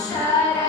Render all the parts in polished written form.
जय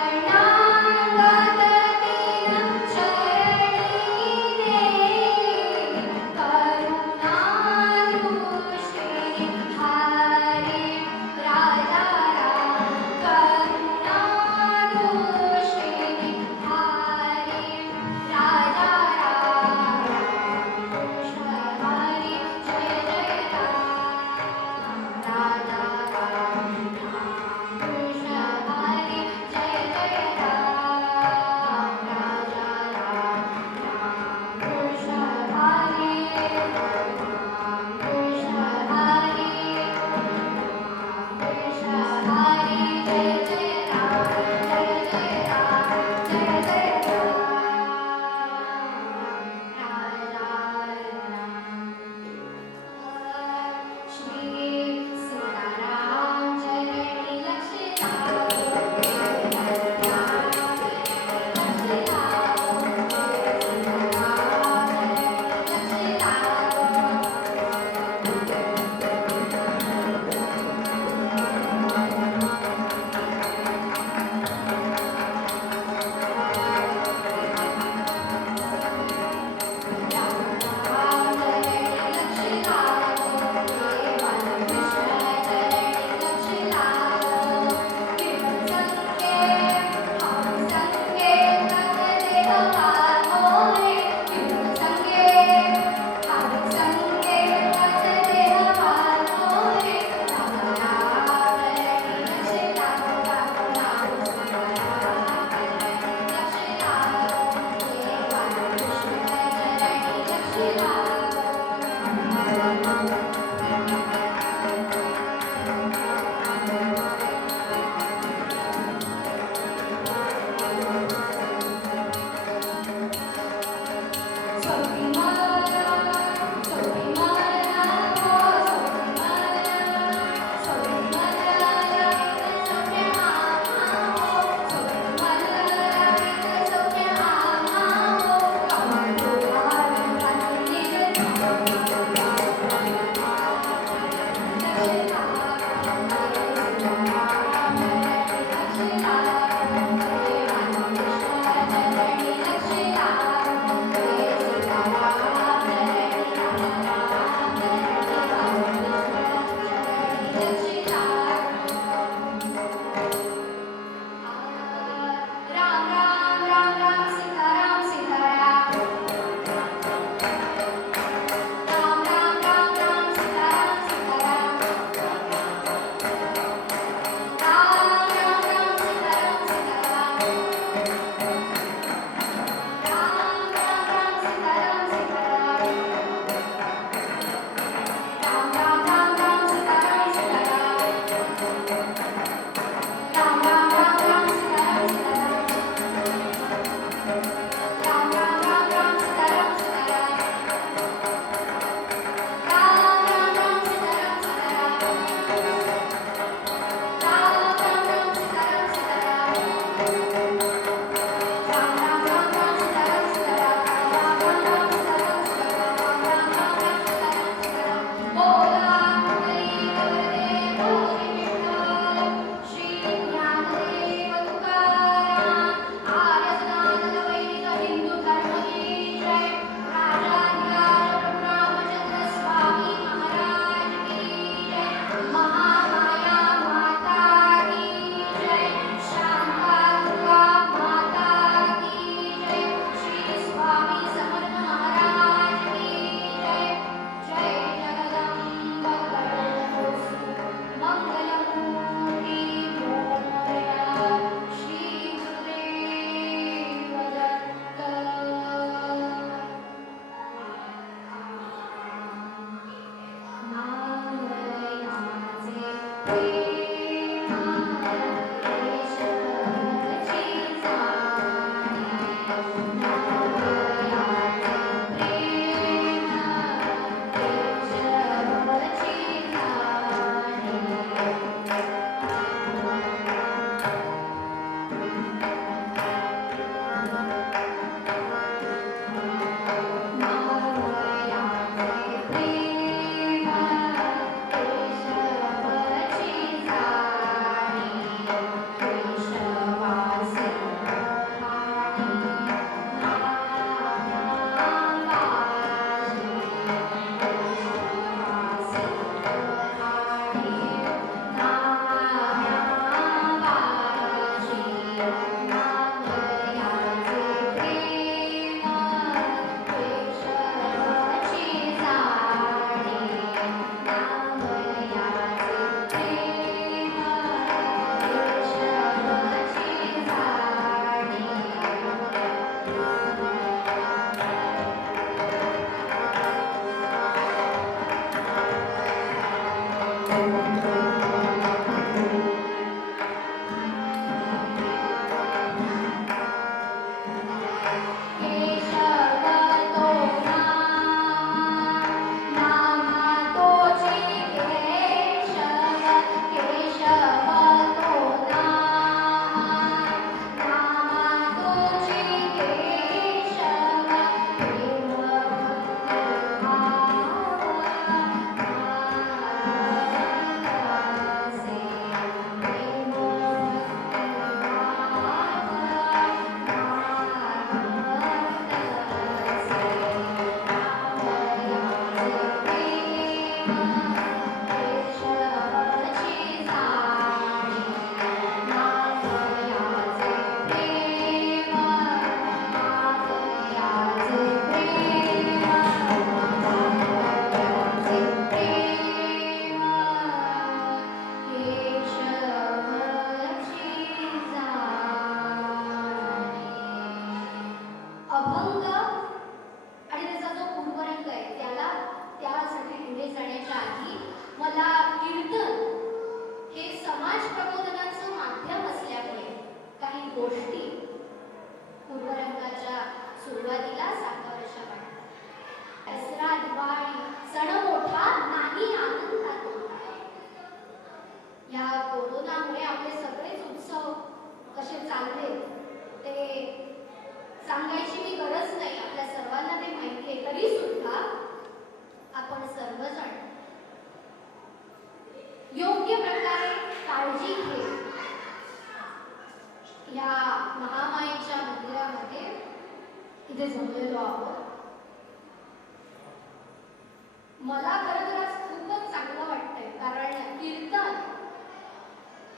गोष्टी पूर्वरंगाच्या सुरुवातीला 7 वर्षा वाटतात. दसरा दिवाळी सण मोठा नाही आनंदात होता. या कोरोनामुळे आपले सगळेच उत्सव कसे चालले ते सांगायची मी गरज नाही, आपल्या सर्वांना ते माहिती आहे. तरी सुद्धा आपण सर्वजण योग्य प्रकारे काळजी घेत या महामाईच्या मंदिरामध्ये इथे जमलेलो आहोत. मला खरं तर आज खूपच चांगलं वाटतंय, कारण कीर्तन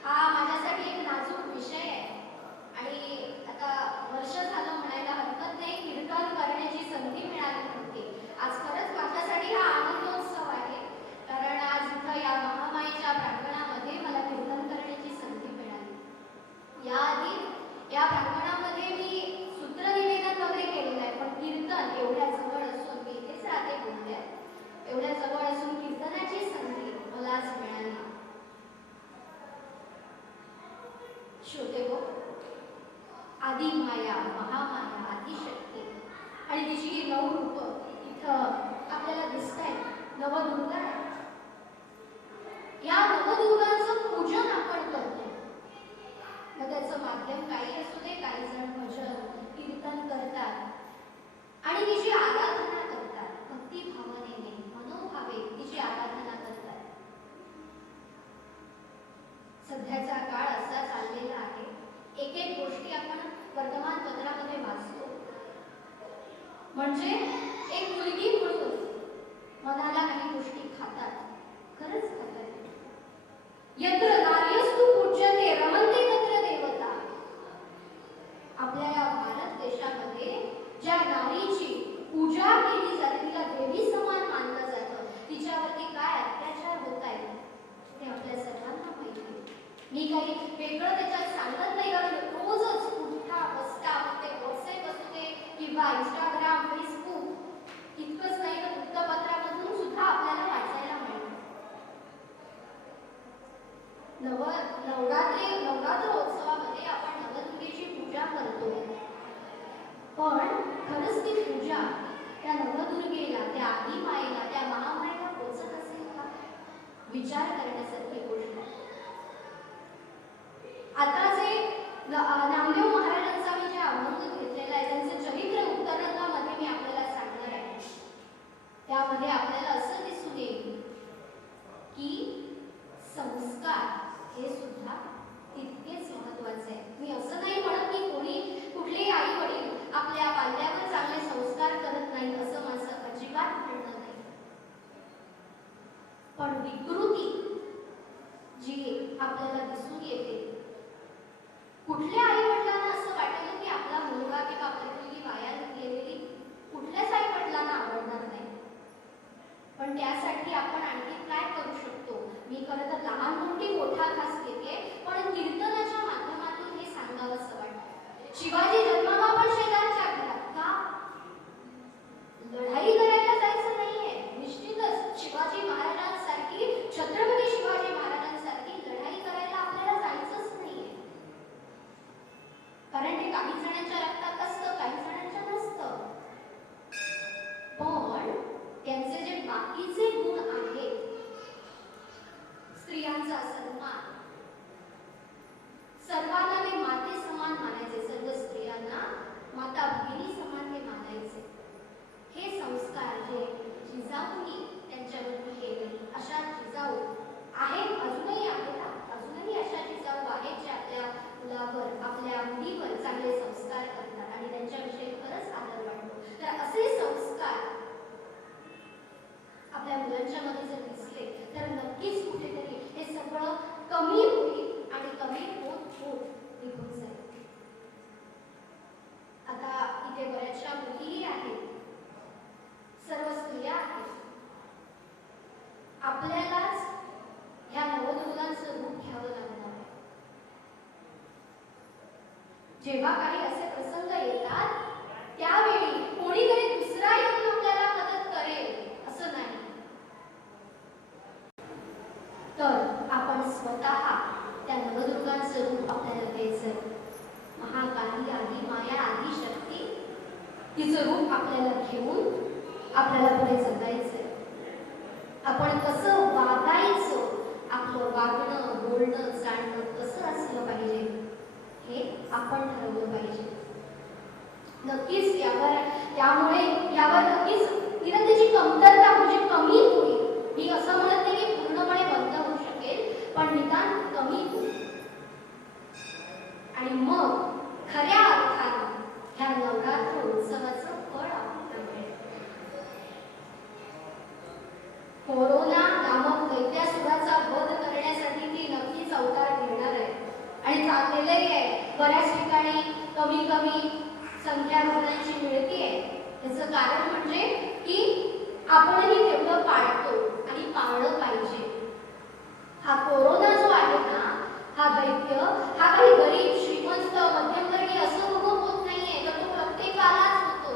हा माझ्यासाठी एक नाजूक विषय आहे आणि आता वर्ष झालं म्हणायला हरकत नाही कीर्तन करण्याची संधी मिळाली नव्हती. आज खरंच माझ्यासाठी हा आनंदोत्सव आहे, कारण आज इथं या महामाईच्या प्रांगणामध्ये मला कीर्तन करण्याची संधी मिळाली. याआधी या प्रांगणामध्ये मी सूत्रनिवेदन वगैरे केलेलं आहे, पण कीर्तन एवढ्या जवळ असून मी इथेच राहते बोलले, एवढ्या जवळ असून कीर्तनाची संधी मला आज मिळाली. श्रोतेहो, आदि माया, महामाया, आदिशक्ती आणि तिची 9 रूपं इथं आपल्याला दिसत आहेत. नवदुर्गा, या नवदुर्गांचं पूजन आपण करतो. मग त्याचं माध्यम काही असू दे, काही जण भजन कीर्तन करतात आणि तिची आराधना करतात. भक्ती भावनेने मनोभावे तिची आराधना करतात. सध्याचा काळ असा चाललेला आहे, एक एक गोष्टी आपण वर्तमानपत्रामध्ये वाचतो. म्हणजे एक मुलगी म्हणून मनाला काही गोष्टी खातात, खरंच खातात. यत्र नार्यस्तु पूज्यते रमन्ते तत्र देवता. आपल्या या भारत देशामध्ये ज्या नारीची पूजा केली जाते, तिला देवी समान मानलं जातं, तिच्यावरती काय अत्याचार होत आहेत ते आपल्या सर्वांना माहिती आहे. मी काही वेगळं त्याच्यात सांगत नाही, कारण रोजच उठा बसता मग ते व्हॉट्सअप असू दे किंवा इंस्टाग्राम, फेसबुक, इतकंच नाही तर वृत्तपत्रामधून सुद्धा आपल्याला वाचायला मिळतं. नवरात्रोत्सवामध्ये आपण नवदुर्गेची पूजा करतो, पण खरंच ती पूजा त्या नवदुर्गेला, त्या आदिमायेला, त्या महामायेला पोचत असेल का? विचार करण्यासारखी गोष्ट आहे. आता जे नामदेव महाराजांचा मी जे अभंग घेतलेला आहे, त्यांचं चरित्र उत्तरार्धामध्ये मी आपल्याला सांगणार आहे. त्यामध्ये आपल्याला असं दिसून येईल की संस्कार हे सुद्धा तितकेच महत्वाचे आहे. मी असं नाही म्हणत की कुठलेही आई वडील आपल्या पाल्यावर चांगले संस्कार करत नाहीत, असं माझं अजिबात म्हणणं नाही. पण विकृती जी आपल्याला दिसून येते, कुठल्या आई वडिलांना असं वाटेल की आपला मुलगा किंवा आपली मुलगी वाया गेलेली कुठल्याच आई वडिलांना आवडणार नाही. पण त्यासाठी आपण आणखी काय करू शकतो? मी खरं तर लहान मोठी मोठा खास घेते, पण कीर्तनाच्या माध्यमातून हे सांगावंसं वाटतं. शिवाजी जन्मावा पण शेजारच्या घरात का? लढाई करायला जायचं नाहीये. निश्चितच शिवाजी महाराजांसारखी, छत्रपती शिवाजी महाराजांसारखी लढाई करायला आपल्याला जायचंच नाहीये, कारण ते काही जणांच्या रक्तात असतं, काही जणांच्या नसतं. पण त्यांचे जे बाकीचे गुण आहेत, स्त्रियांचा सन्मान, सर्वांना ते माते समान मानायचे, सर्व स्त्रियांना माता भगिनी समान ते मानायचे. हे संस्कार जे जिजाऊंनी त्यांच्यावरती केले, अशा जिजाऊ आहेत, अजूनही आपल्याला अजूनही अशा जिजाऊ आहेत जे आपल्या मुलावर, आपल्या मुलीवर चांगले संस्कार करतात आणि त्यांच्याविषयी खरंच आदर वाटतो. तर असे संस्कार आपल्या मुलांच्या मध्ये जर दिसले तर नक्कीच कुठेतरी हे सगळं कमी होईल आणि कमी होत होत निघून जाईल. आता इथे बऱ्याचशा मुलीही आहेत, सर्व स्त्रिया आहेत. आपल्यालाच ह्या नवदुर्गांचं रूप घ्यावं लागणार आहे. जेव्हा काही असे प्रसंग येतात त्यावेळी कोणीतरी दुसरा येऊन आपल्याला मदत करेल असं नाही, तर आपण स्वतः त्या नवदुर्गांचं रूप आपल्याला घ्यायचं. ठेवून आपल्याला पुढे जगायचंय. आपण कसं वागायचं, आपलं वागणं बोलणं चालणं कसं असलं पाहिजे हे आपण ठरवलं पाहिजे. नक्कीच त्यामुळे यावर नक्कीच निदान त्याची कमतरता म्हणजे कमी होईल. मी असं म्हणत नाही की पूर्णपणे बंद होऊ शकेल, पण निदान कमी होईल. आणि मग खऱ्या अर्थानं ह्या नवरात्र उत्सवाचं फळ आपल्याला मिळेल. कोरोना नामक दैत्यासुराचा वध करण्यासाठी ती नक्कीच अवतार घेणार आहे आणि चाललेलंही आहे. बऱ्याच ठिकाणी कमी कमी संख्या रुग्णांची मिळतीये. त्याचं कारण म्हणजे की आपणही तेवढं पाळतो आणि पाळलं पाहिजे. हा कोरोना जो आहे ना, हा दैत्य हा काही गरीब श्रीमंत मध्यमवर्गीय असं बघून होत नाहीये, तर तो प्रत्येकालाच होतो.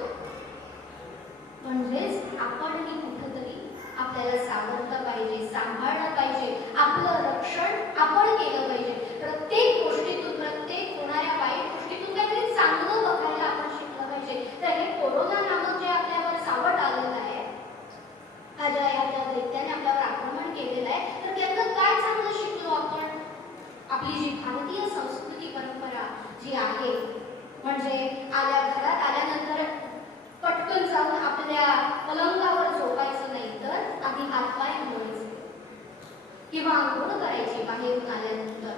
म्हणजेच आपणही कुठंतरी आपल्याला सावरलं पाहिजे, सांभाळलं पाहिजे, आपलं रक्षण आपण केलं पाहिजे. प्रत्येक गोष्टीतून, प्रत्येक होणाऱ्या वाईट गोष्टीतून काहीतरी चांगलं बघायला आपण शिकलं पाहिजे. तर हे कोरोना नामक जे आपल्यावर सावट आलेलं आहे, हा ज्या दैत्याने आपल्यावर आक्रमण केलेलं आहे, तर त्यातलं काय चांगलं शिकलो आपण? आपली जी भारतीय संस्कृती परंपरा जी आहे, म्हणजे घरात आल्यानंतर पटकन जाऊन आपल्या पलंगावर झोपायचं नाही, तर आधी हातपाय धुवायचे किंवा आंघोळ करायची बाहेरून आल्यानंतर.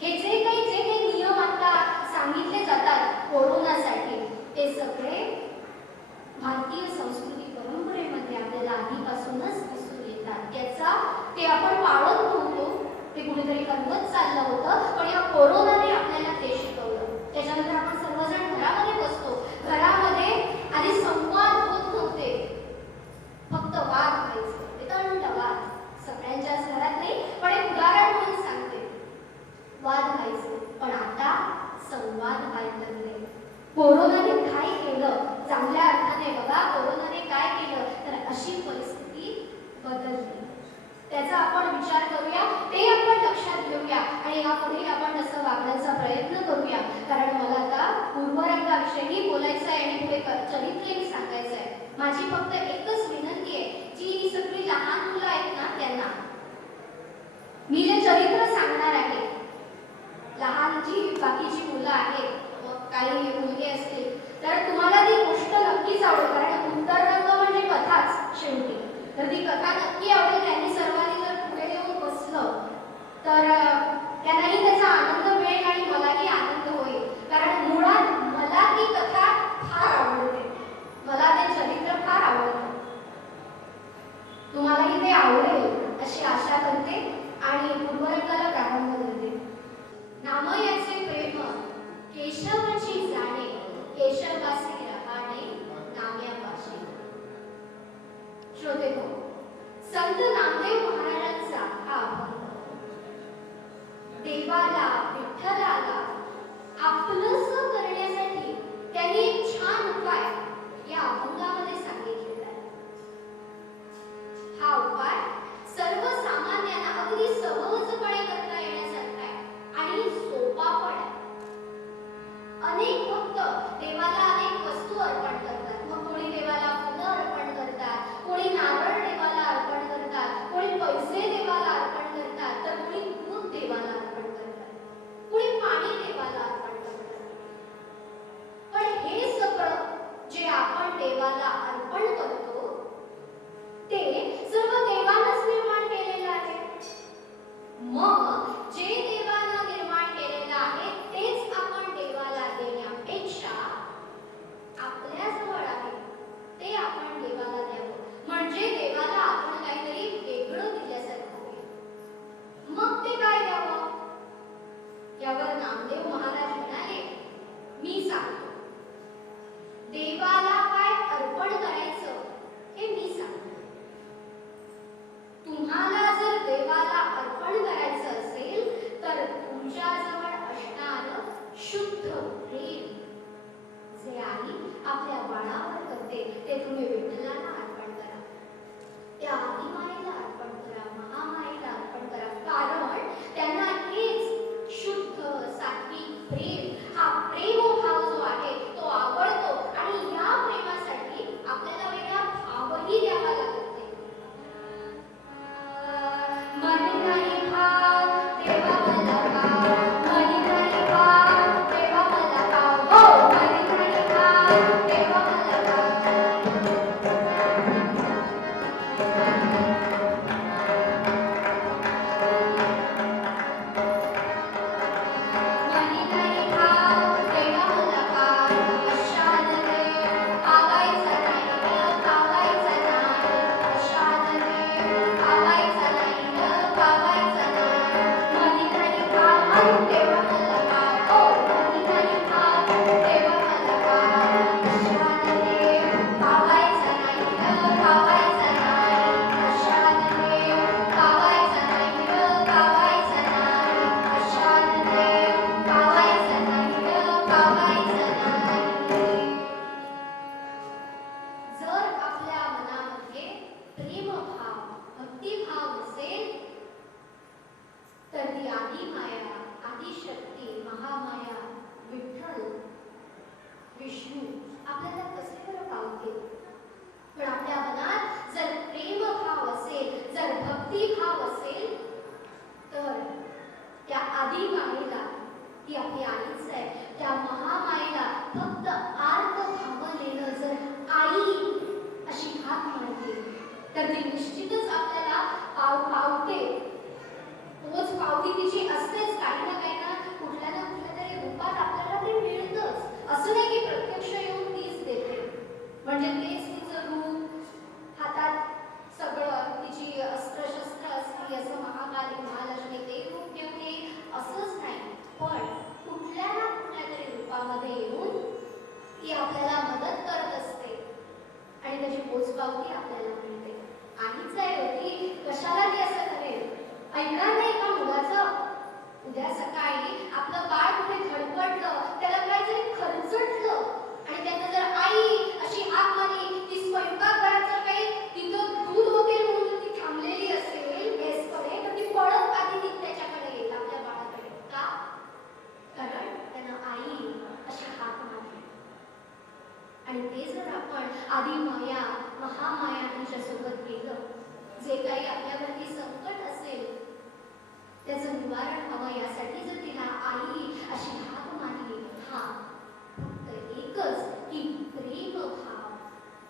हे जे काही नियम आता सांगितले जातात कोरोनासाठी, ते सगळे भारतीय संस्कृती परंपरेमध्ये आपल्याला आधीपासूनच दिसून येतात. ते आपण पाळत नव्हतो, ते कुठेतरी हरवत चाललं होतं, पण या कोरोनाने आपल्याला ते शिकवलं. त्याच्यानंतर आपण सर्वजण घरामध्ये बसतो. घरामध्ये आधी संवाद होत नव्हते, फक्त वाद व्हायचे, प्रचंड वाद. सगळ्यांच्याच घरात नाही, पण एक उदाहरण म्हणून सांगते, वाद व्हायचे. पण आता संवाद व्हायला लागले. कोरोनाने काय केलं, चांगल्या अर्थाने बघा, कोरोनाने काय केलं, तर अशी परिस्थिती बदलली. त्याचा आपण विचार करूया, ते आपण लक्षात घेऊया आणि यापुढे आपण तसं वागण्याचा प्रयत्न करूया. कारण मला आता पूर्वरंगाविषयी बोलायचं आहे आणि पुढे चरित्रही सांगायचं आहे. माझी फक्त एकच विनंती आहे, जी सगळी लहान मुलं आहेत ना त्यांना मी जे चरित्र सांगणार आहे, लहान जी बाकीची मुलं आहेत, काही मुलगे असतील, तर तुम्हाला ती गोष्ट नक्कीच आवडेल. कारण उत्तररंग म्हणजे कथाच शेवटी, तर ती कथा नक्की आवडेल. त्यांनी सर्वांनी जर पुढे येऊन बसलं तर त्यांनाही त्याचा आनंद मिळेल आणि मलाही आनंद होईल. कारण मुळात मला ती कथा फार आवडते, मला ते चरित्र फार आवडतं. तुम्हालाही ते आवडेल अशी आशा करते आणि पूर्वरंगाला प्रारंभ करते. नाम याचे प्रेम केशवची जाणे, केशवासी रहाणे नाम्यापाशी. श्रोते हो, संत नामदेव महाराजांचा हा अभंग देवाला विठ्ठलाला आपलंसं करण्यासाठी त्यांनी एक छान उपाय या अभंगामध्ये सांगितलेला आहे. हा उपाय सर्वसामान्यांना अगदी सहजपणे करता येण्यासारखा आहे आणि सोपा पण आहे. अनेक भक्त देवाला अनेक वस्तू अर्पण करतात. मग कोणी देवाला फुलं अर्पण करतात, कोणी नारळ देवाला अर्पण करतात, कोणी पैसे देवाला अर्पण करतात, तर कोणी दूध देवाला अर्पण करतात, कोणी पाणी देवाला अर्पण करतात. पण हे सगळं जे आपण देवाला अर्पण करतो ते सर्व देवानंच निर्माण केलेलं आहे. मग जे देवानं निर्माण केलेलं आहे तेच आपण देवाला देण्यापेक्षा असतंय त्या महामाईला फक्त आर्त भावनेनं जर आई अशी हाक मारली तर ती निश्चितच आपल्याला पावते. तोच पावती तिची असतेच. काही ना काही ना कुठल्या तरी रूपात आपल्याला ते मिळतंच. असं नाही की प्रत्यक्ष येऊन तीच देते. म्हणजे तेच तिचं रूप, हातात सगळं तिची अस्त्रशस्त्र असली असं महाकाली महालक्ष्मी ते रूप घेऊन येईल असंच नाही. पण कुठल्या ना कुठल्या तरी रूपामध्ये येऊन ती आपल्याला मदत करत असते आणि त्याची पोचपावती आपल्याला मिळते. आईच आहे होती, कशाला ती असं करेल? ऐकणार नाही का मुलाचं? उद्या सकाळी आपलं बाळ कुठे धडपडलं, त्याला काहीतरी खरचटलं आणि त्यानं जर आई अशी हाक मारली, ती स्वयंपाकघराचं काही तिथं दूध वगैरे म्हणून ती थांबलेली असेल गॅसकडे, तर ती पळत आधी त्याच्याकडे येईल आपल्या बाळाकडे. का? कारण त्यानं आई अशी हाक मारली. आणि ते जर आपण आधी माया महामाया तिच्यासोबत केलं, जे काही आपल्यावरती संकट असेल त्याचं निवारण हवं यासाठी जर तिला आई अशी हाक मारली, हा फक्त एकच की प्रेम भाव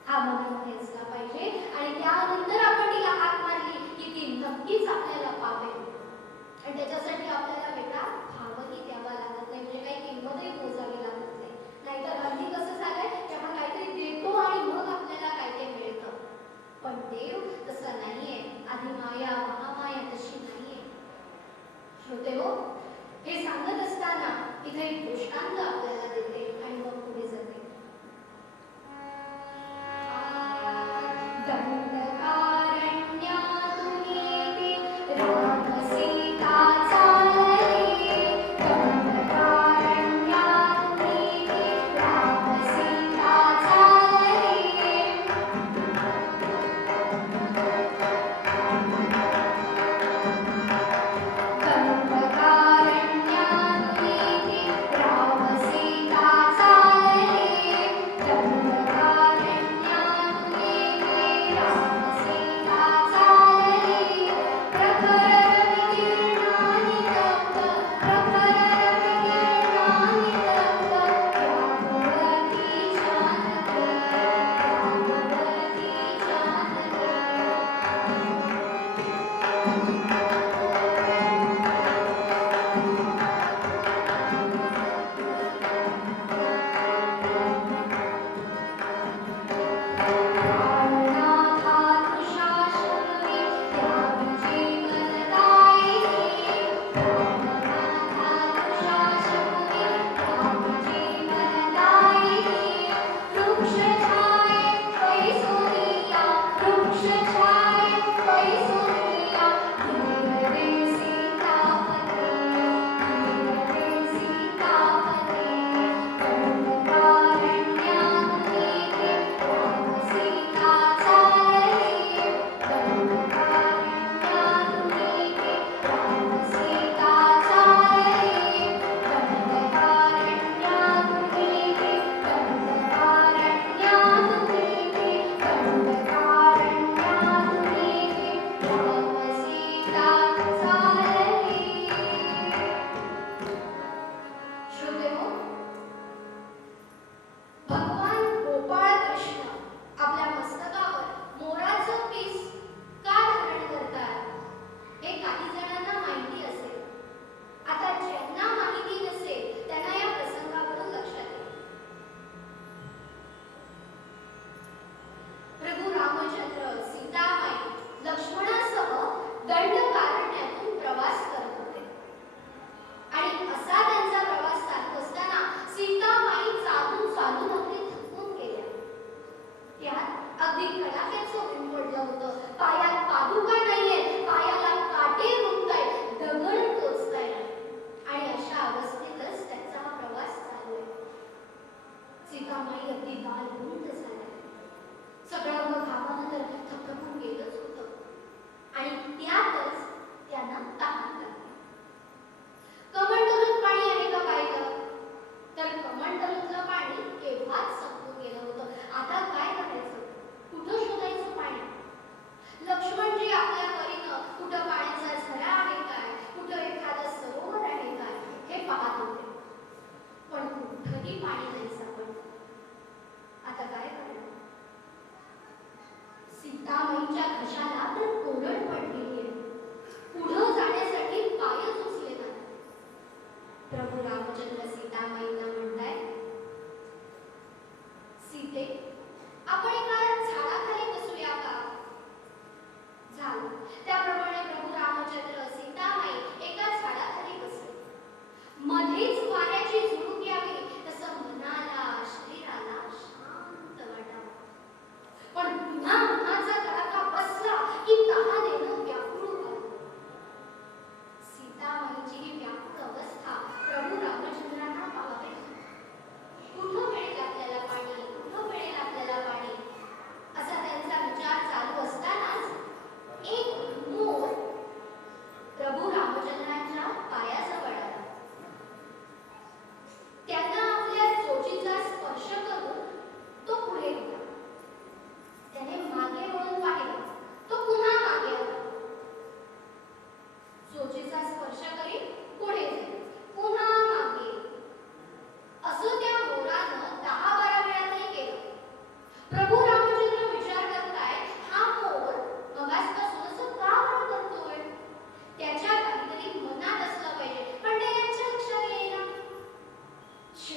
हा मनामध्ये असला पाहिजे. आणि त्यानंतर आपण तिला हाक मारली की ती नक्कीच आपल्याला पावेल. आणि त्याच्यासाठी आपल्याला वेगळा भावही द्यावा लागत नाही, म्हणजे काही किंमतही मोजावी लागत नाही. नाहीतर हल्ली कसं झालंय की आपण काहीतरी देतो आणि मग आपल्याला काय ते मिळतं. पण देव तसं नाहीये. आधी माया महामाया तशी नाहीये. श्रोते हो, हे सांगत असताना इथे एक दृष्टांत आपल्याला देते आणि मग पुढे जाते.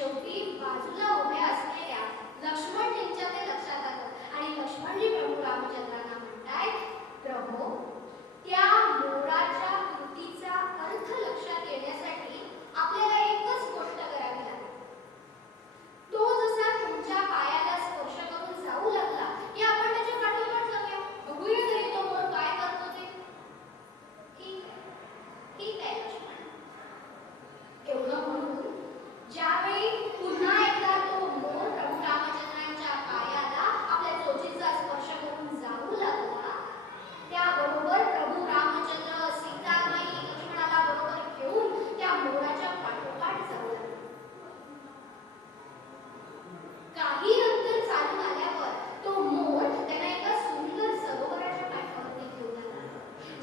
शेवटी बाजूला उभ्या असलेल्या लक्ष्मणजींच्या ते लक्षात आलं आणि लक्ष्मणजी प्रभू रामचंद्रांना म्हणतायत, प्रभो, त्या मोराच्या कृतीचा अर्थ लक्षात येण्यासाठी आपल्याला एकच गोष्ट करावी लागेल. तो जसा तुमच्या पायाला स्पर्श करून जाऊ लागला की आपण त्याच्या पाठोपाठ जाऊया, बघूया तरी तो मोर काय करतो ते. ठीक आहे लक्ष्मण. एवढं म्हणून ज्यावेळी पुन्हा एकदा तो मोर प्रभू रामचंद्रांच्या पायाला आपल्या चोचीचा स्पर्श करून जाऊ लागला, त्याबरोबर प्रभू रामचंद्र सीतामाई लक्ष्मणाला बरोबर घेऊन त्या मोराच्या पाठोपाठ जाऊ लागले. काही अंतर चालून आल्यावर तो मोर त्यांना एका सुंदर सरोवराच्या काठावरती घेऊन आला.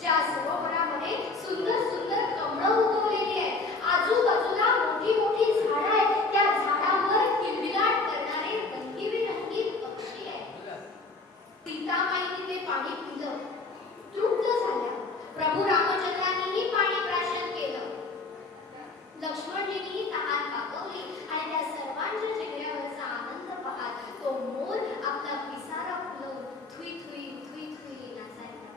ज्या सरोवरामध्ये सुंदर सुंदर कमळं उगवलेली आहेत, आजूबाजूला मोठी मोठी झाडं आहेत, त्या झाडांवर किलबिलाट करणारे रंगीबेरंगी पक्षी आहेत. सीतामाईने ते पाणी पिलं, तृप्त झाल्या. प्रभू रामचंद्रांनीही पाणी प्राशन केलं. लक्ष्मणजींनीही तहान भागवली आणि त्या सर्वांच्या चेहऱ्यावरचा आनंद पाहत तो मोर आपला पिसारा फुलवून थुई थुई थुई थुई नाचायला.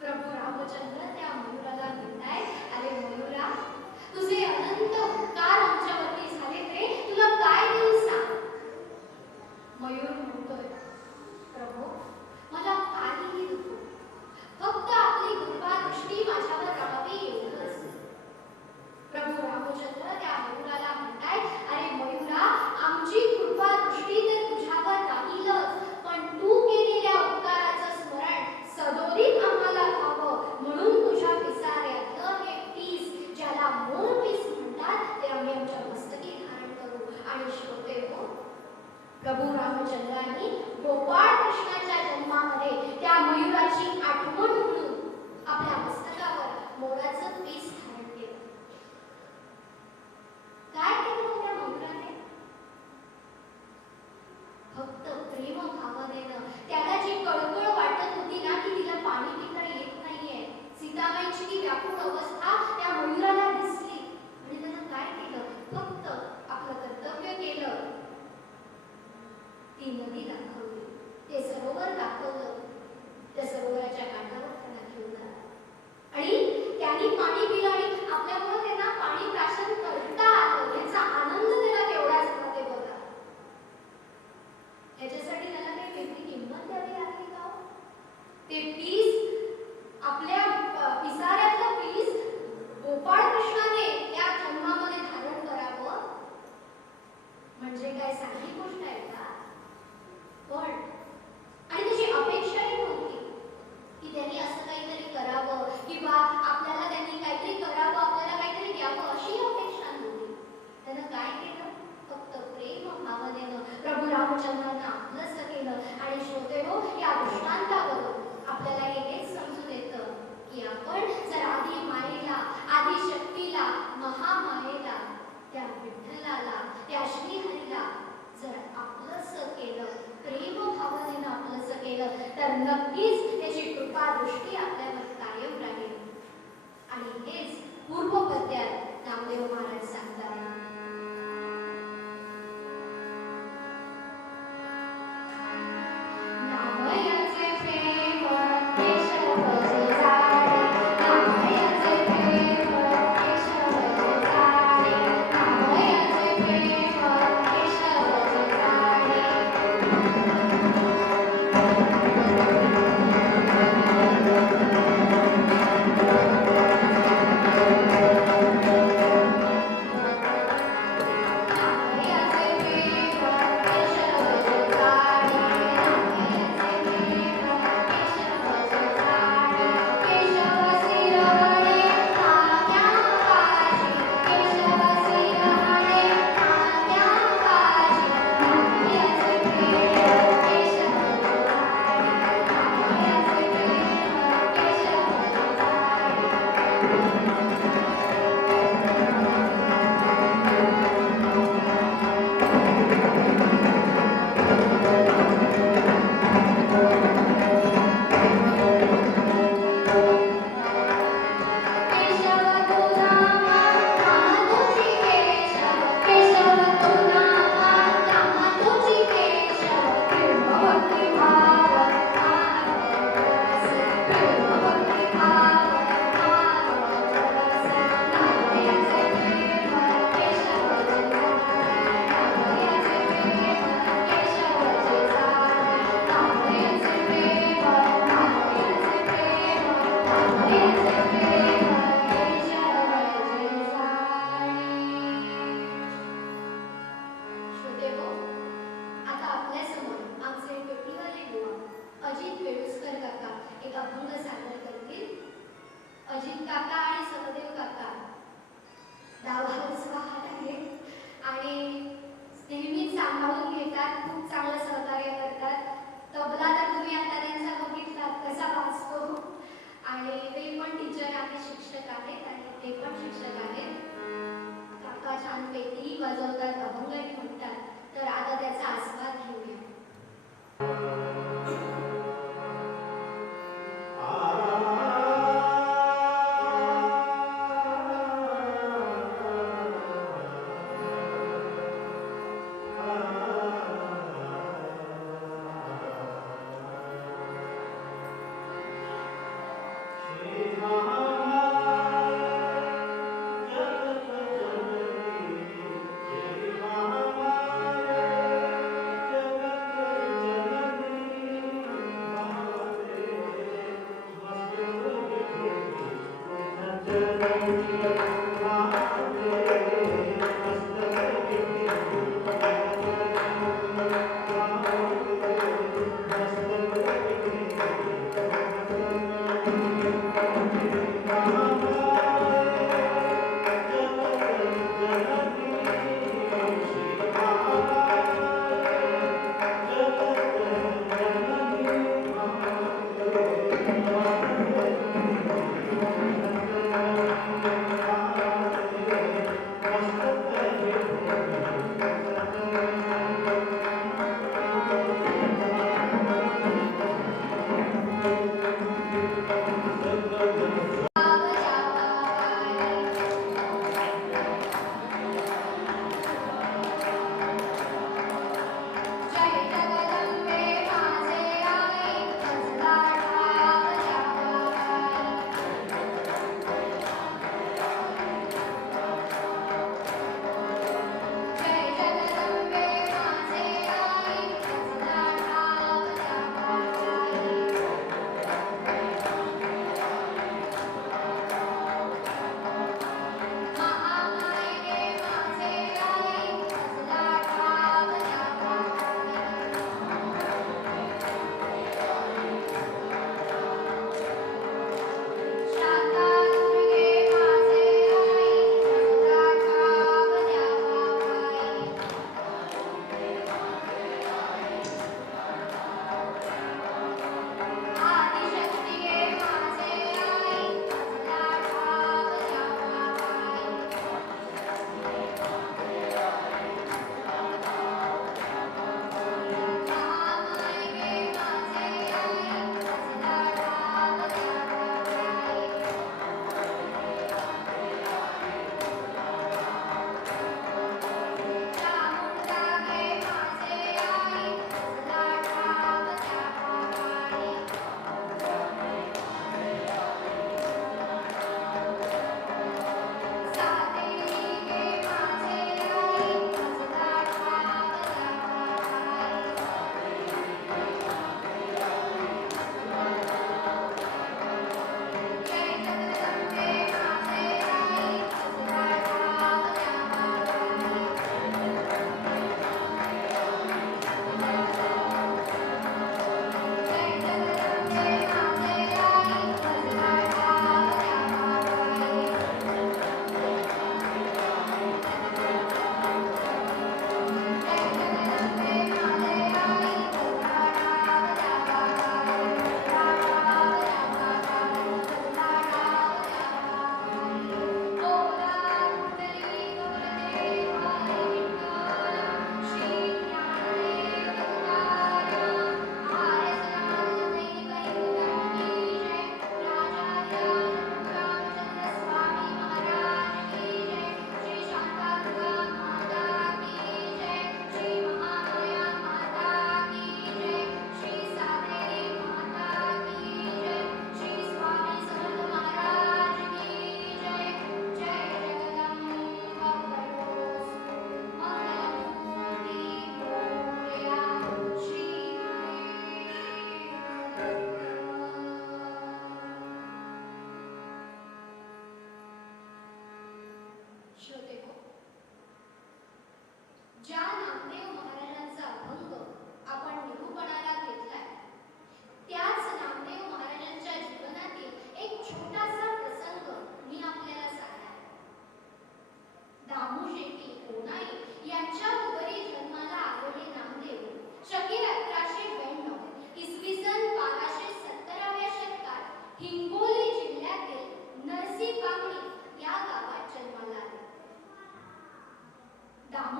प्रभू रामचंद्र त्या मयुराला म्हणतायत, अरे मयुरा, तुझे अनंत उपकार आमच्यावरती झाले रे, तुला काय देऊ सांग. मयूर म्हणतोय, प्रभू, मला काहीही नको, फक्त आपली कृपा दृष्टी माझ्यावर राहावी एवढंच. प्रभू रामचंद्र त्या मयुराला म्हणतायत, अरे मयुरा, आमची कृपा दृष्टी तर तुझ्यावर राहीलच, पण तू केलेल्या उपकाराचं स्मरण सदोदित आम्हाला व्हावं म्हणून तुझ्या पिसाऱ्यातलं हे पीस, ज्याला मोर पीस म्हणतात, ते आम्ही आमच्या मस्तकी धारण करू. आणि श्रोते हो, प्रभू रामचंद्रांनी गोपाळ कृष्णाच्या जन्मामध्ये त्या मयुराची आठवण म्हणून आपल्या मस्तकावर मोराचं पीस धारण केलं. काय केलं त्या मयुराने? फक्त प्रेम भावनेनं त्याला जी कळकळ वाटत होती ना की तिला पाणी पिता येत नाहीये, सीताबाईंची ती व्याकुळ अवस्था त्या मयुराला दिसली आणि त्यानं काय केलं? फक्त आपलं कर्तव्य केलं. ती नदी दाखवली, ते सरोवर दाखवलं, त्या सरोवराच्या काठावर त्यांना घेऊन आला आणि त्यांनी पाणी पिलं आणि आपल्यामुळे त्यांना पाणी प्राशन करता आलं. याचा आनंद त्याला केवढा झाला ते बघा. ह्याच्यासाठी त्याला काही वेगळी किंमत द्यावी लागली का? ते पीस, आपल्या पिसाऱ्यातलं पीस गोपाळ कृष्णाने त्या जन्मामध्ये धारण करावं म्हणजे काय साधी गोष्ट आहे का? पण आणि त्याची अपेक्षाही नव्हती की त्यांनी असं काहीतरी करावं किंवा आपल्याला त्यांनी काहीतरी करावं, आपल्याला काहीतरी द्यावं, अशी अपेक्षा नव्हती. त्यानं काय केलं? फक्त प्रेम भावनेनं प्रभू रामचंद्रांना आपलंसं केलं. आणि श्रोते हो, या दृष्टांतावरून आपल्याला हेच समजून येतं की आपण जर आधी मायेला, आधी शक्तीला, महामायेला, त्या विठ्ठलाला, त्या श्रीहरीला जर आपलंसं केलं, प्रेम भावनेनं आपलंसं केलं, तर नक्कीच त्याची कृपा दृष्टी आपल्यावर कायम राहील. आणि हेच पूर्वपद्यात नामदेव महाराज सांगतात.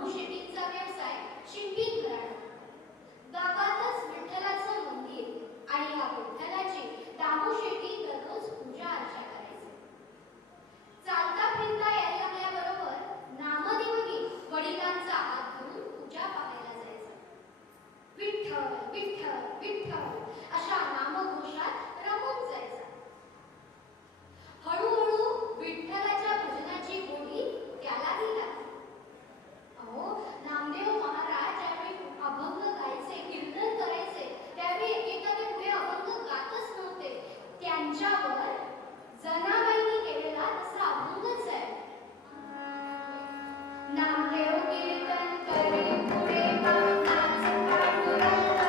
दामू शेट्टींचा व्यवसाय शिंपीत घराणं. गावातच विठ्ठलाचं मंदिर आणि या विठ्ठलाची दामू शेट्टी दररोज पूजा अर्चा करायचे. चालता फिरता यायला लागल्याबरोबर नामदेवही वडिलांचा हात धरून पूजा पाहायला जायचा. विठ्ठल विठ्ठल विठ्ठल अशा नामघोषात रमून जायचा. हळूहळू विठ्ठलाच्या भजनाची गोडी त्यालाही लागली. अहो, नामदेव महाराज ज्यावेळी अभंग गायचे, कीर्तन करायचे, त्यावेळी एकेका ते पुढे अभंग गातच नव्हते. त्यांच्यावर जनाबाईंनी केलेला तसा अभंगच आहे. नामदेव कीर्तन करे पुढे नाच पांडुरंगा.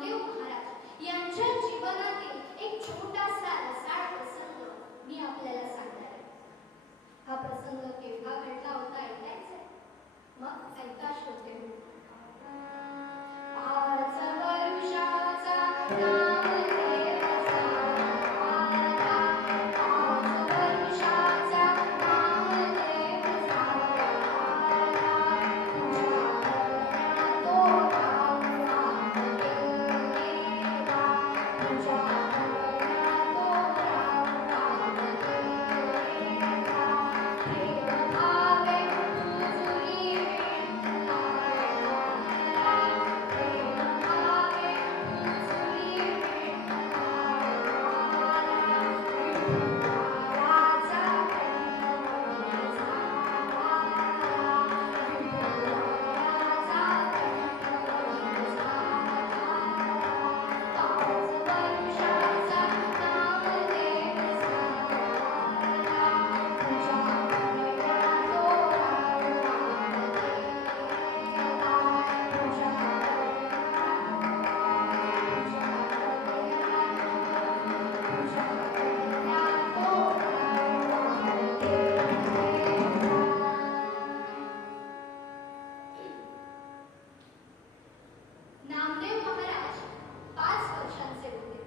नामदेव महाराज यांच्या जीवनातील एक छोटासा रसाळ प्रसंग मी आपल्याला सांगणार आहे. हा प्रसंग केव्हा घडला होता ऐकायचा? मग ऐका श्रोते. 5 वर्षाचा नामदेवाचा वारा, 5 वर्षाचा नामदेवाचा वारा, तुझ्या मनात तो राम गेला, तुझ्या मनात तो राम गेला, प्रेम भावे तुझी नामदेव महाराज 5 वर्षांचे होते.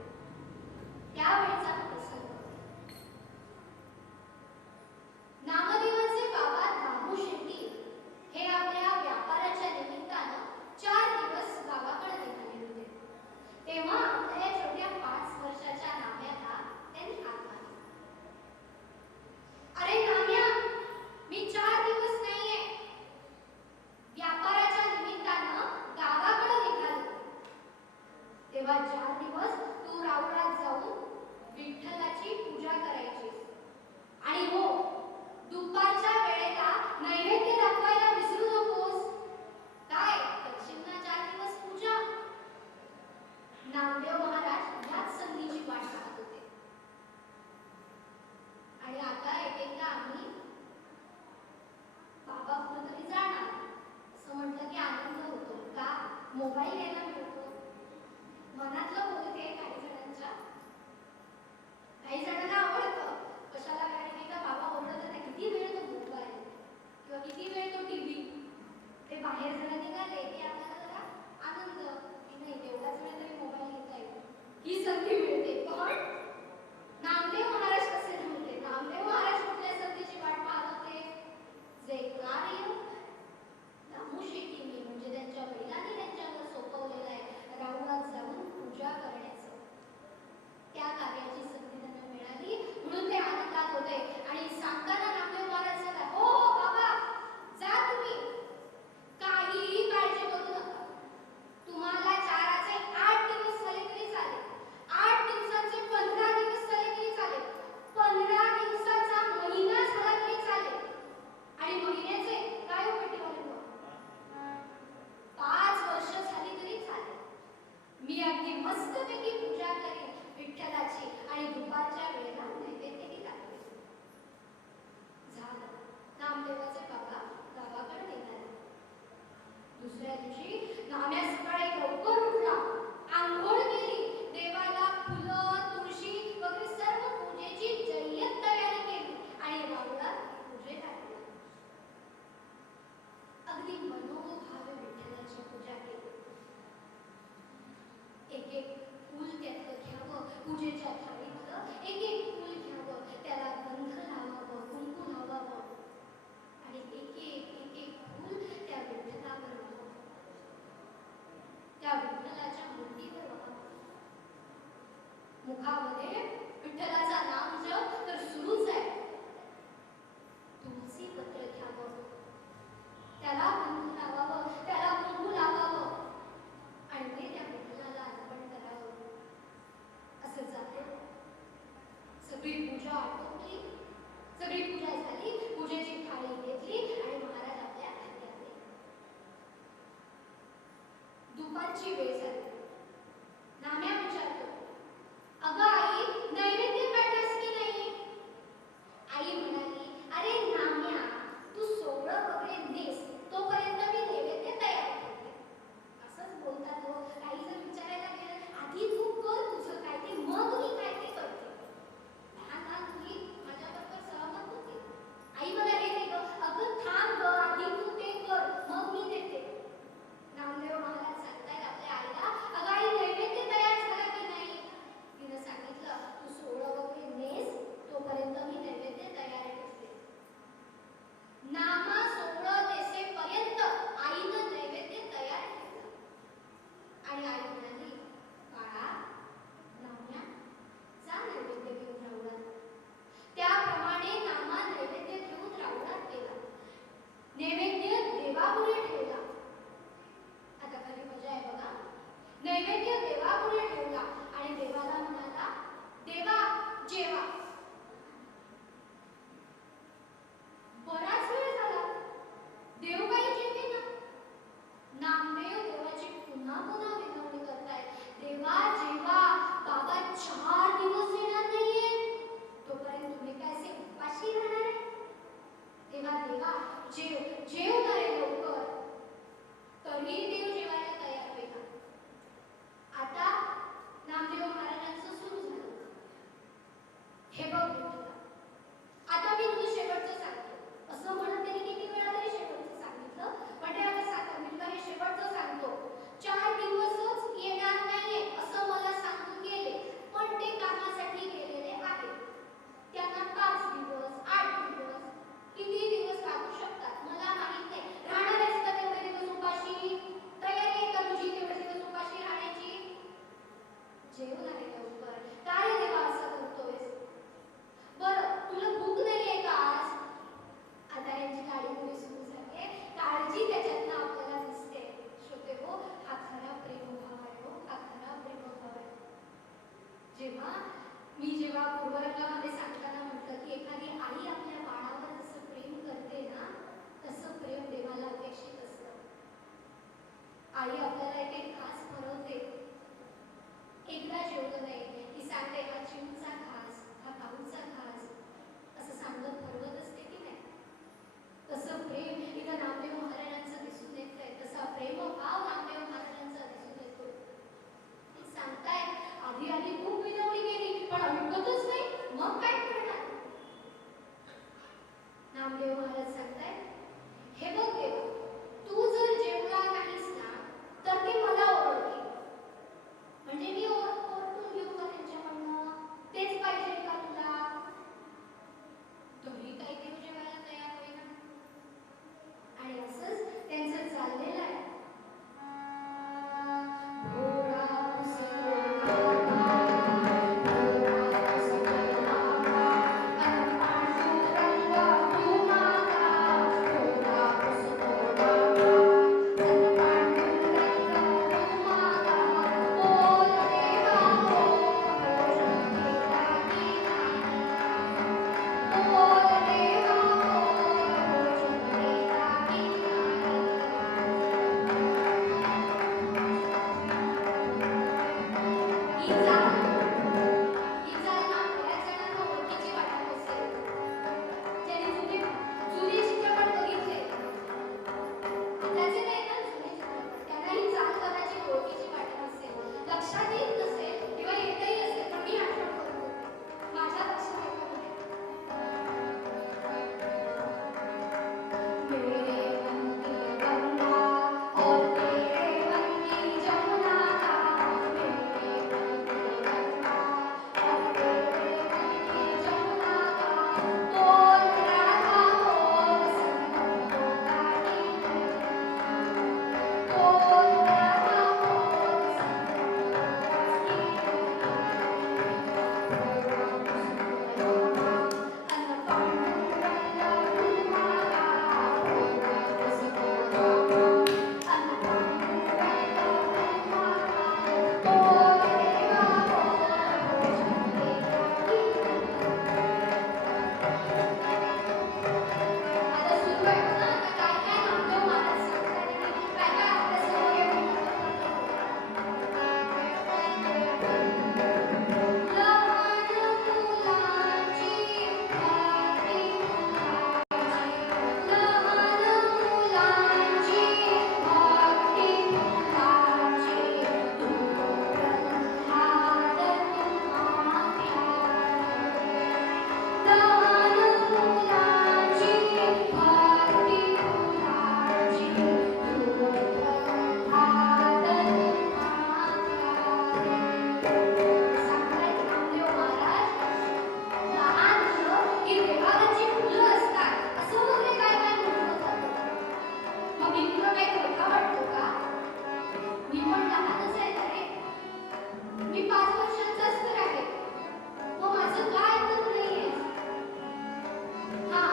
त्यावेळचा प्रसंग. नामदेवांचे बाबा दामू शेट्टी हे आपल्या व्यापाराच्या निमित्तानं 4 दिवस गावाकडे निघाले होते. तेव्हा आपल्या छोट्या 5 वर्षाच्या नाम्याला त्यांनी हात मारला. अरे नाम्या, मी 4 दिवस नाहीये, व्यापाराच्या निमित्तानं गावाकडे निघालो. तेव्हा 4 दिवस तू राऊळात जाऊन विठ्ठलाची पूजा करायचीस. आणि हो, दुपारच्या वेळेला नैवेद्य दाखवायला विसरू नकोस. काय करशील ना 4 दिवस पूजा? नामदेव महाराज याच संधीची वाट पाहत होते. आणि आता एकदा आम्ही बाबा कुठेतरी जाणार असं म्हटलं की आनंद होतो. का? मोबाईल घ्यायला मिळतो. मनातलं बोलते काही जणांच्या. काही जणांना आवडतं. कशाला काय नाही का बाबा ओरडत होते, किती वेळ तो मोबाईल किंवा किती वेळ तो टीव्ही. ते बाहेर जरा निघाले की आपल्याला जरा आनंद की नाही तेवढाच वेळ तरी मोबाईल घेता येईल, ही संधी मिळते. पण नामदेव महाराज कसे नव्हते. नामदेव महाराज कुठल्या संधीची वाट पाहत होते? जे कार्य दामू शेट्टींनी म्हणजे त्यांच्या वडिलांनी त्यांच्यावर सोपवलेलं आहे, राऊळात जाऊन पूजा करण्याचं, त्या कार्याची संधी त्यांना मिळाली म्हणून ते आनंदात होते. आणि सांगताना नामदेव महाराज सांगतात, हो हो बाबा, जा तुम्ही, काहीही काळजी करू नका. तुम्हाला 4चे 8 दिवस झाले तरी चालेल, 8 दिवसाचे 15 दिवस झाले तरी चालेल, 15 दिवसाचा महिना झाला तरी चालेल, आणि महिन्याचे काय उपयोग? 5 वर्ष झाली तरी चालेल. मी अगदी मस्तपैकी पूजा करेन विठ्ठलाची आणि दुपारच्या वेळेला नैवेद्यही दाखवेन. झालं. नामदेवाचे बाबा गावाकडे निघाले. दुसऱ्या दिवशी नाम्या सकाळी लवकर उठला, आंघोळ केली, देवाला फुलं, तुळशी वगैरे सर्व पूजेची जय्यत तयारी केली आणि राऊळात पूजेला लागला. अगदी मनोभावे विठ्ठलाची पूजा केली. एक एक फूल त्यातलं घ्यावं, पूजेच्या थाळीतलं एक एक फूल घ्यावं, त्याला गंध लावावं, कुंकू लावावं आणि एक एक फूल त्या विठ्ठलावर लावावं, त्या विठ्ठलाच्या मूर्तीवर लावावं. मुखामध्ये विठ्ठलाचा नाम जप तर सुरूच आहे. तुळसी पत्र घ्यावं, त्याला गंध लावावं, त्याला कुंकू लावावं आणि ते त्या विठ्ठलाला अर्पण करावं. असं झालं. सगळी पूजा आटोपली, सगळी पूजा झाली, पूजेची थाळी घेतली आणि महाराज आपल्या घरी आले. दुपारची वेळ झाली. नाम्या विचारतो, अगं आई, नैवेद्य काढलास की नाही? आई म्हणाली, अरे नाम्या, तू सोवळं वगैरे नेस तोपर्यंत मी नैवेद्य तयार करते. असंच बोलतात हो. काही जर विचारायला गेलं मी पण लहानच आहे का रे? मी 5 वर्षांचाच तर आहे. मग माझं काय ऐकत नाहीयेस? हा,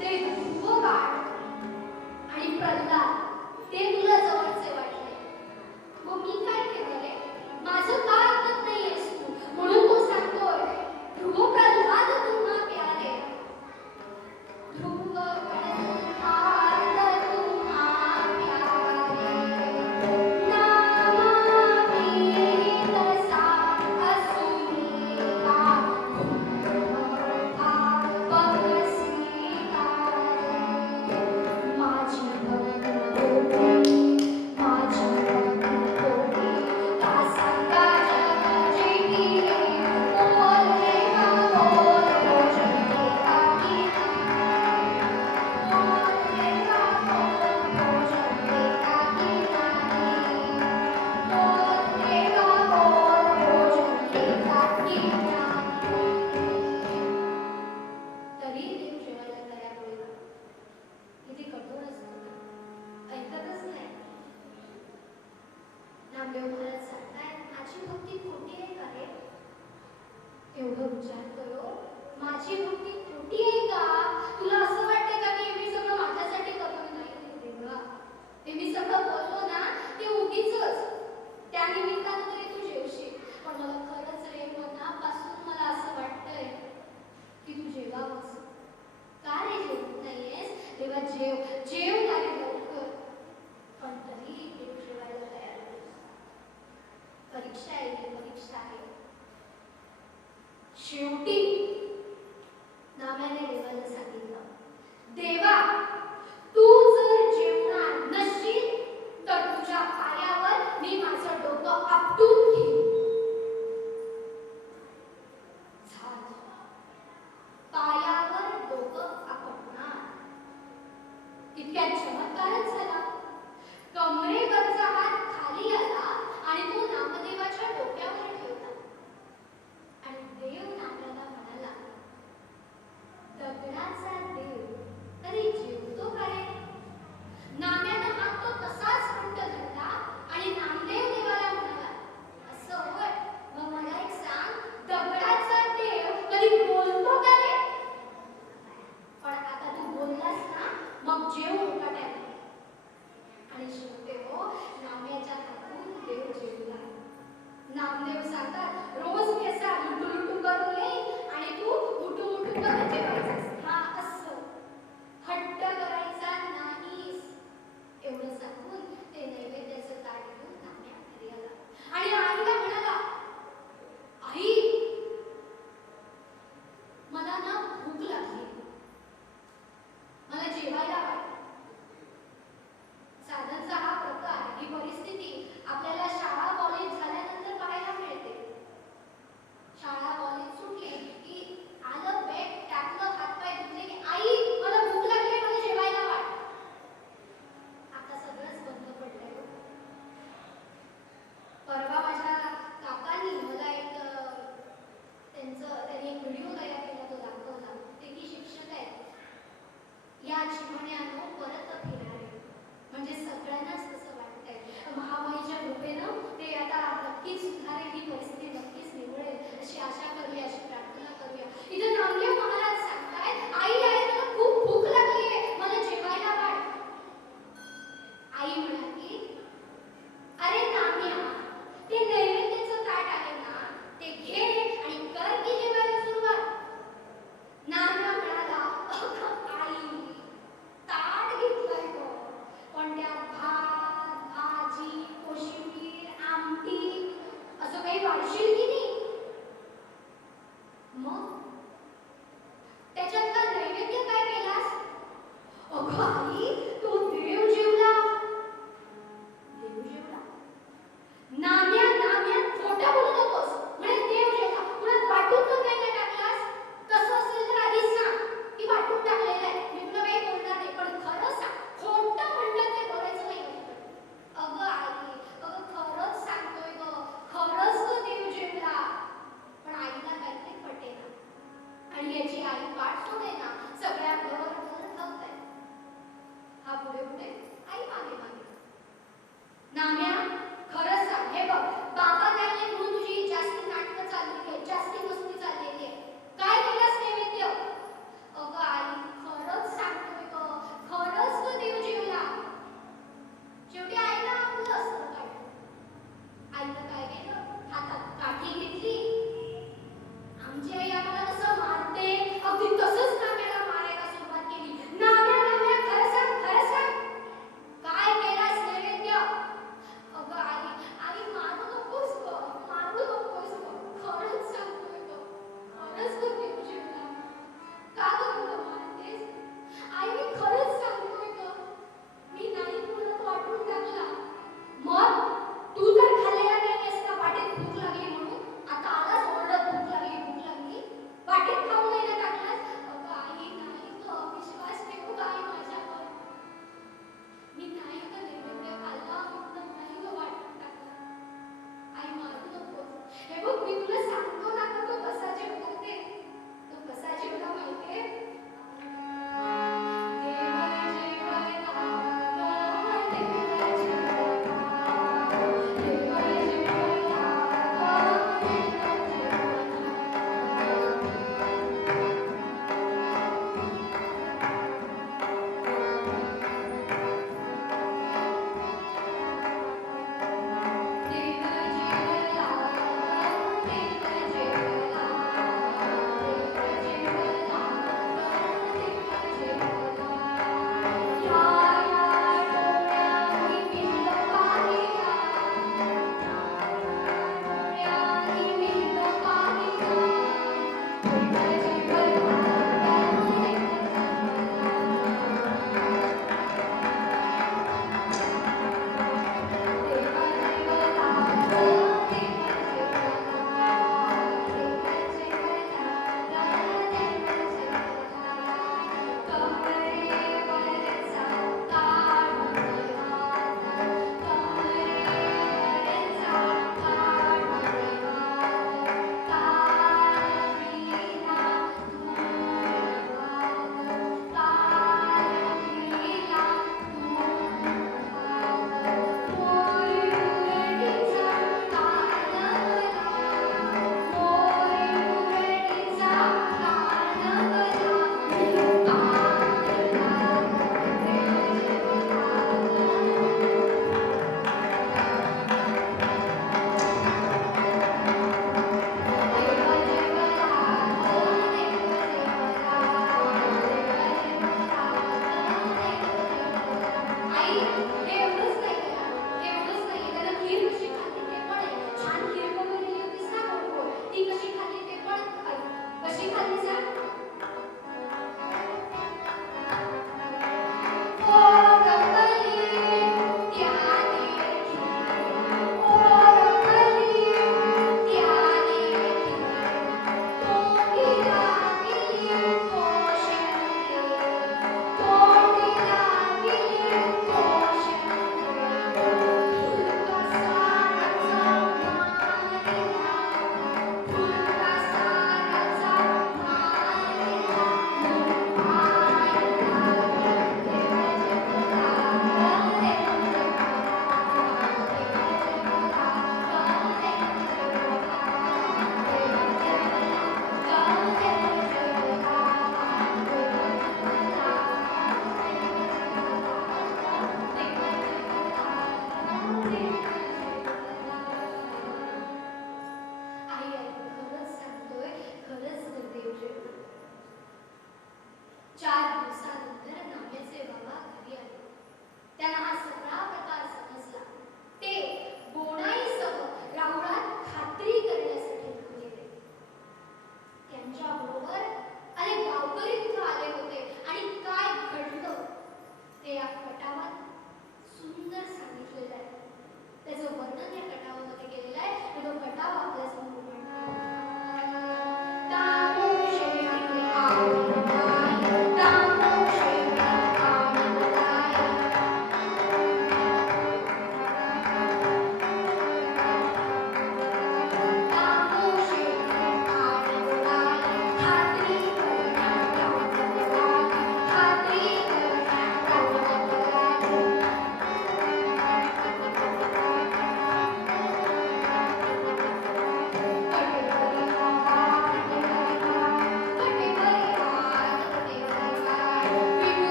ते ध्रुव बाळ आणि प्रल्हाद ते तुला जवळचे वाटले. मग मी काय केलं रे? माझं का ऐकत नाहीयेस तू? म्हणून तो सांगतोय ध्रुव प्रल्हाद तुम्हा प्यारे. ध्रुव प्रल्हाद तुम्हा प्यारे. नामावी तसा असुनी का बगसी तारे. माझी भक्त होती, माझी भक्त होती, का सांगा जग जिंकिले. बोल देवा बोल, भोजन देवा गीता. बोल देवा बोल, भोजन देवा गीता. बोल देवा बोल, भोजन देवा गीता. तरी देव जेवायला तयार होईल. किती कठोर असतो, ऐकतच नाही. नामदेव महाराज सांगतायत, माझी भक्ती खोटी आहे का रे? एवढं विचारतोय हो. माझी भक्ती खोटी आहे का? तुला असं वाटतंय का की मी सगळं माझ्यासाठी करतो? नाही देवा, ते मी सगळं बोललो ना ते उगीचच. त्या निमित्तानं तरी तू जेवशील. पण मला खरंच रे, मनापासून मला असं वाटतंय की तू जेवावंस. का रे जेवत नाहीयेस? देवा जेव, जेव ना रे लवकर. पण तरी देव जेवायला तयार होतो. परीक्षा आहे रे, परीक्षा आहे. शेवटी नाम्याने देवाला सांगितलं, देवा तू जर जेवणार नसशील तर तुझ्या पायावर मी माझं डोकं आपटून घेईन. झालं, पायावर डोकं आपटणार. इतक्यात चमत्कारच झाला. कमरेवरचा हात खाली आला आणि तो